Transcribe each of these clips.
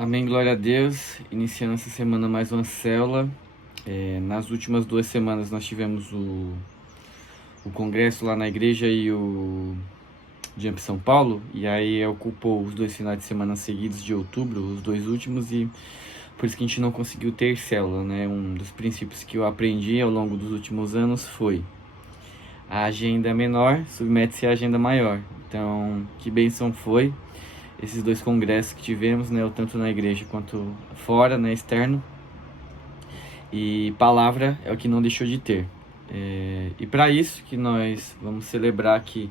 Amém, glória a Deus. Iniciando essa semana mais uma célula. Nas últimas 2 semanas nós tivemos o congresso lá na igreja e o Jump São Paulo. E aí ocupou os 2 finais de semana seguidos de outubro, os 2 últimos, e por isso que a gente não conseguiu ter célula, né? Um dos princípios que eu aprendi ao longo dos últimos anos foi: a agenda menor submete-se à agenda maior. Então, que bênção foi esses 2 congressos que tivemos, né, tanto na igreja quanto fora, né, externo. E palavra é o que não deixou de ter. E para isso que nós vamos celebrar aqui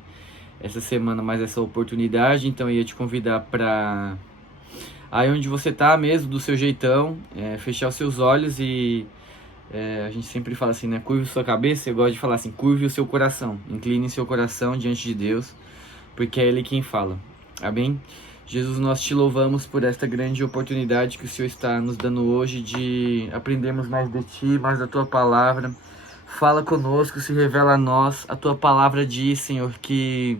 essa semana mais essa oportunidade. Então eu ia te convidar para aí onde você tá mesmo, do seu jeitão, fechar os seus olhos e a gente sempre fala assim, né, curve sua cabeça. Eu gosto de falar assim, curve o seu coração, incline seu coração diante de Deus, porque é Ele quem fala. Amém? Jesus, nós te louvamos por esta grande oportunidade que o Senhor está nos dando hoje de aprendermos mais de Ti, mais da Tua Palavra. Fala conosco, se revela a nós. A Tua Palavra diz, Senhor, que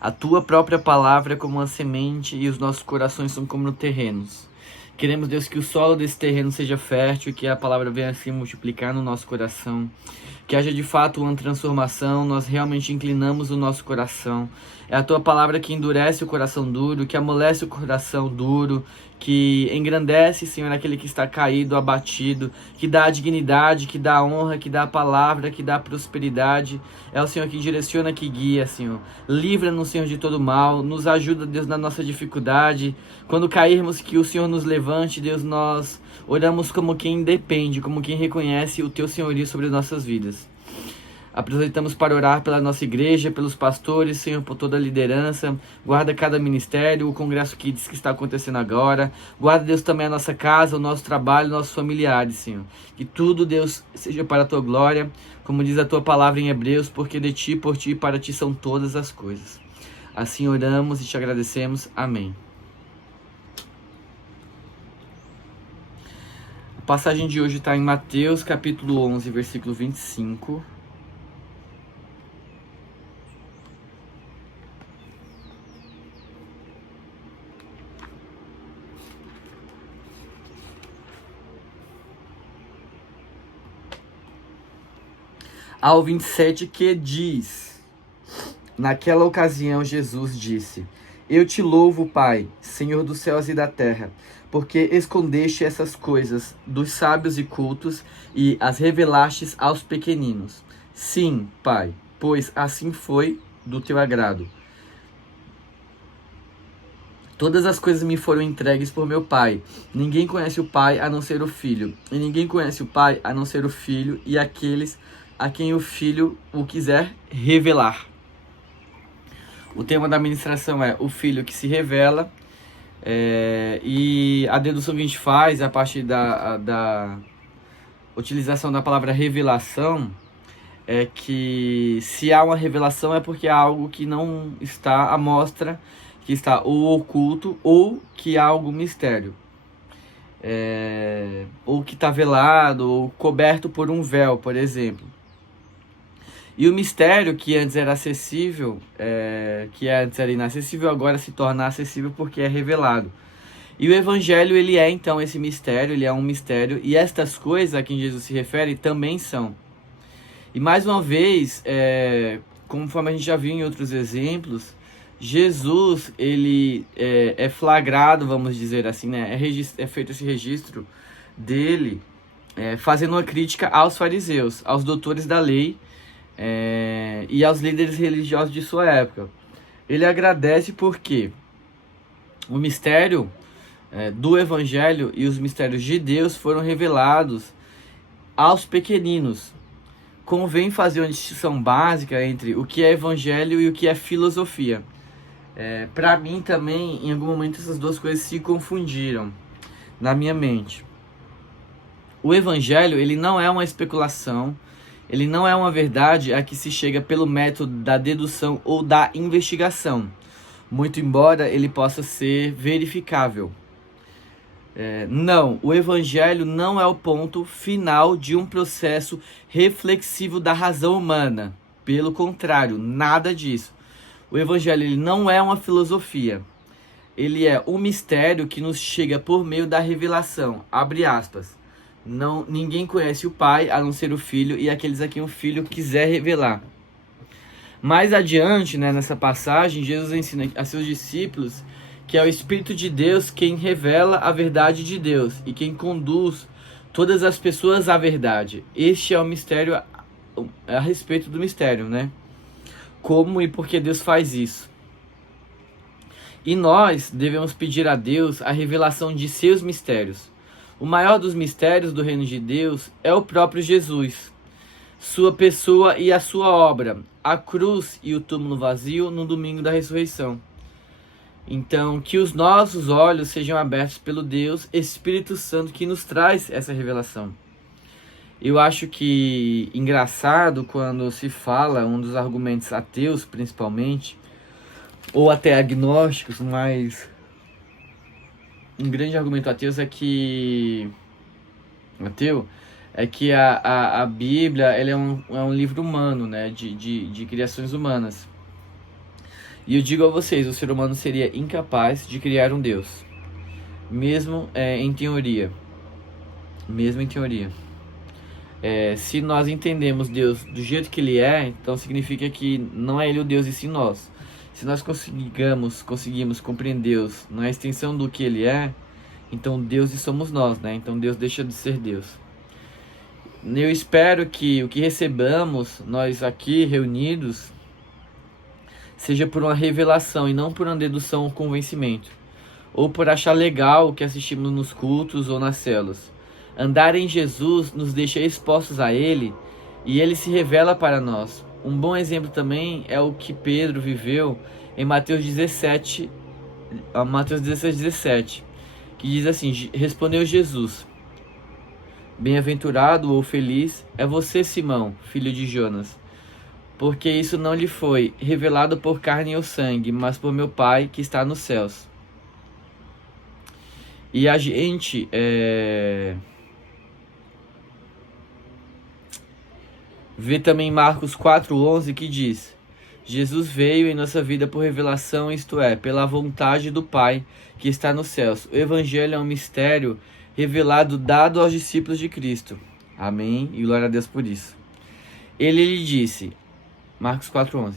a Tua própria Palavra é como uma semente e os nossos corações são como terrenos. Queremos, Deus, que o solo desse terreno seja fértil e que a Palavra venha se multiplicar no nosso coração. Que haja de fato uma transformação, nós realmente inclinamos o nosso coração. É a Tua Palavra que endurece o coração duro, que amolece o coração duro, que engrandece, Senhor, aquele que está caído, abatido, que dá a dignidade, que dá a honra, que dá a palavra, que dá a prosperidade. É o Senhor que direciona, que guia, Senhor. Livra-nos, Senhor, de todo mal, nos ajuda, Deus, na nossa dificuldade. Quando cairmos, que o Senhor nos levante, Deus, nós oramos como quem depende, como quem reconhece o Teu senhorio sobre nossas vidas. Aproveitamos para orar pela nossa igreja, pelos pastores, Senhor, por toda a liderança. Guarda cada ministério, o congresso que diz que está acontecendo agora. Guarda, Deus, também a nossa casa, o nosso trabalho, nossos familiares, Senhor. Que tudo, Deus, seja para a Tua glória, como diz a Tua palavra em Hebreus, porque de Ti, por Ti e para Ti são todas as coisas. Assim oramos e te agradecemos. Amém. A passagem de hoje está em Mateus, capítulo 11, versículo 25. Ao 27, que diz: naquela ocasião Jesus disse: Eu te louvo, Pai, Senhor dos céus e da terra, porque escondeste essas coisas dos sábios e cultos e as revelastes aos pequeninos. Sim, Pai, pois assim foi do teu agrado. Todas as coisas me foram entregues por meu Pai. Ninguém conhece o Pai a não ser o Filho, e ninguém conhece o Pai a não ser o Filho e aqueles a quem o Filho o quiser revelar. O tema da ministração é o Filho que se revela, e a dedução que a gente faz a partir da utilização da palavra revelação é que se há uma revelação é porque há algo que não está à mostra, que está ou oculto, ou que há algum mistério. Ou que está velado, ou coberto por um véu, por exemplo. E o mistério que antes era acessível, que antes era inacessível, agora se torna acessível porque é revelado. E o Evangelho, ele é então esse mistério, ele é um mistério, e estas coisas a quem Jesus se refere também são. E mais uma vez, conforme a gente já viu em outros exemplos, Jesus, ele é flagrado, vamos dizer assim, né? É feito esse registro dele, fazendo uma crítica aos fariseus, aos doutores da lei, e aos líderes religiosos de sua época. Ele agradece porque o mistério do Evangelho e os mistérios de Deus foram revelados aos pequeninos. Convém fazer uma distinção básica entre o que é Evangelho e o que é filosofia. Para mim também, em algum momento, essas duas coisas se confundiram na minha mente. O Evangelho, ele não é uma especulação, ele não é uma verdade a que se chega pelo método da dedução ou da investigação, muito embora ele possa ser verificável. Não, o Evangelho não é o ponto final de um processo reflexivo da razão humana. Pelo contrário, nada disso. O Evangelho, ele não é uma filosofia. ele é um mistério que nos chega por meio da revelação. Abre aspas. Não, ninguém conhece o Pai a não ser o Filho e aqueles a quem o Filho quiser revelar. Mais adiante, né, nessa passagem, Jesus ensina a seus discípulos que é o Espírito de Deus quem revela a verdade de Deus e quem conduz todas as pessoas à verdade. Este é o mistério a respeito do mistério, né? Como e por que Deus faz isso. E nós devemos pedir a Deus a revelação de seus mistérios. O maior dos mistérios do reino de Deus é o próprio Jesus, sua pessoa e a sua obra, a cruz e o túmulo vazio no domingo da ressurreição. Então, que os nossos olhos sejam abertos pelo Deus Espírito Santo que nos traz essa revelação. Eu acho que engraçado quando se fala, um dos argumentos ateus principalmente, ou até agnósticos, mas um grande argumento ateu é que a Bíblia ela é um livro humano, né, de criações humanas. E eu digo a vocês, o ser humano seria incapaz de criar um Deus, mesmo em teoria. Mesmo em teoria. Se nós entendemos Deus do jeito que Ele é, então significa que não é Ele o Deus e sim nós. Se nós conseguimos compreender Deus na extensão do que Ele é, então Deus somos nós, né? Então Deus deixa de ser Deus. Eu espero que o que recebamos, nós aqui reunidos, seja por uma revelação e não por uma dedução ou convencimento, ou por achar legal o que assistimos nos cultos ou nas células. Andar em Jesus nos deixa expostos a Ele e Ele se revela para nós. Um bom exemplo também é o que Pedro viveu em Mateus 17, 17, que diz assim: respondeu Jesus: bem-aventurado ou feliz é você, Simão, filho de Jonas, porque isso não lhe foi revelado por carne ou sangue, mas por meu Pai que está nos céus. E a gente vê também Marcos 4,11 que diz: Jesus veio em nossa vida por revelação, isto é, pela vontade do Pai que está nos céus. O Evangelho é um mistério revelado, dado aos discípulos de Cristo. Amém? E glória a Deus por isso. Ele lhe disse, Marcos 4,11: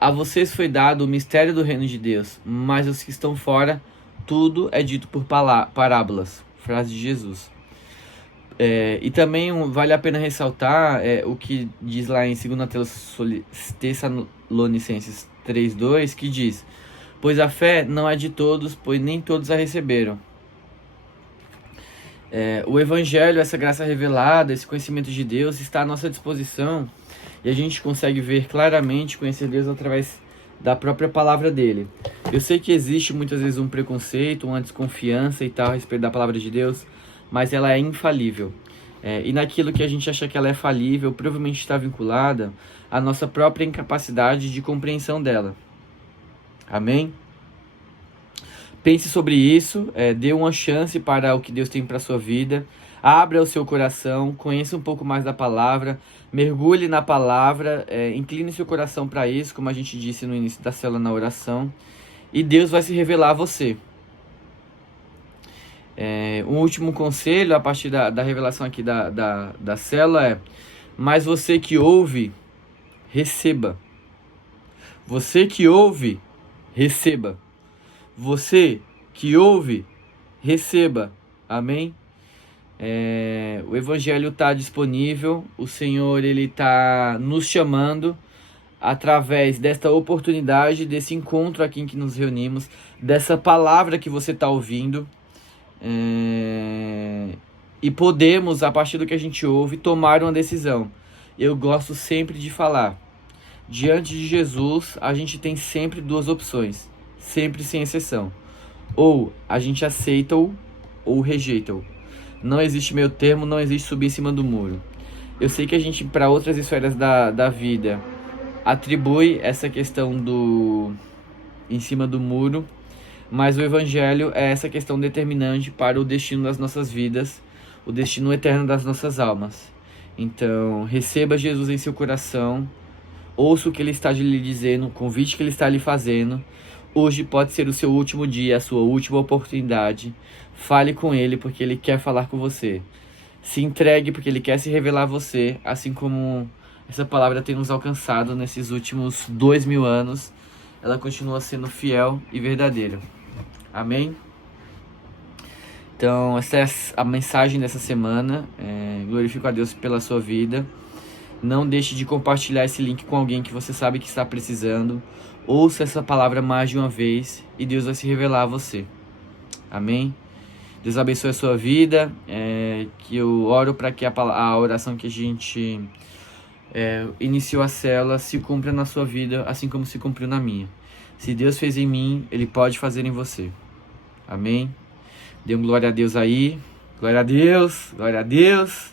a vocês foi dado o mistério do reino de Deus, mas aos que estão fora, tudo é dito por parábolas. Frase de Jesus. E também vale a pena ressaltar o que diz lá em 2 Tessalonicenses 3,2, que diz: pois a fé não é de todos, pois nem todos a receberam. O Evangelho, essa graça revelada, esse conhecimento de Deus está à nossa disposição e a gente consegue ver claramente, conhecer Deus através da própria palavra dele. Eu sei que existe muitas vezes um preconceito, uma desconfiança e tal a respeito da palavra de Deus, mas ela é infalível. E naquilo que a gente acha que ela é falível, provavelmente está vinculada à nossa própria incapacidade de compreensão dela. Amém? Pense sobre isso, dê uma chance para o que Deus tem para a sua vida, abra o seu coração, conheça um pouco mais da palavra, mergulhe na palavra, incline seu coração para isso, como a gente disse no início da célula na oração, e Deus vai se revelar a você. Um último conselho, a partir da revelação aqui da célula é: mas você que ouve, receba. Você que ouve, receba. Você que ouve, receba. Amém? O Evangelho está disponível. O Senhor está nos chamando através desta oportunidade, desse encontro aqui em que nos reunimos, dessa palavra que você está ouvindo. E podemos, a partir do que a gente ouve, tomar uma decisão. Eu gosto sempre de falar: diante de Jesus, a gente tem sempre duas opções, sempre sem exceção. Ou a gente aceita-o ou rejeita-o. Não existe meio termo, não existe subir em cima do muro. Eu sei que a gente, para outras esferas da vida, atribui essa questão do em cima do muro, mas o Evangelho é essa questão determinante para o destino das nossas vidas, o destino eterno das nossas almas. Então, receba Jesus em seu coração, ouça o que Ele está lhe dizendo, o convite que Ele está lhe fazendo, Hoje pode ser o seu último dia, a sua última oportunidade. Fale com Ele, porque Ele quer falar com você. Se entregue, porque Ele quer se revelar a você, assim como essa palavra tem nos alcançado nesses últimos 2000 anos. Ela continua sendo fiel e verdadeira. Amém? Então, essa é a mensagem dessa semana. Glorifico a Deus pela sua vida. Não deixe de compartilhar esse link com alguém que você sabe que está precisando. Ouça essa palavra mais de uma vez e Deus vai se revelar a você. Amém? Deus abençoe a sua vida. Que eu oro para que a oração que a gente iniciou a célula se cumpra na sua vida, assim como se cumpriu na minha. Se Deus fez em mim, Ele pode fazer em você. Amém? Dê um glória a Deus aí. Glória a Deus. Glória a Deus.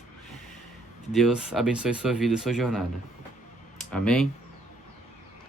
Que Deus abençoe sua vida e sua jornada. Amém?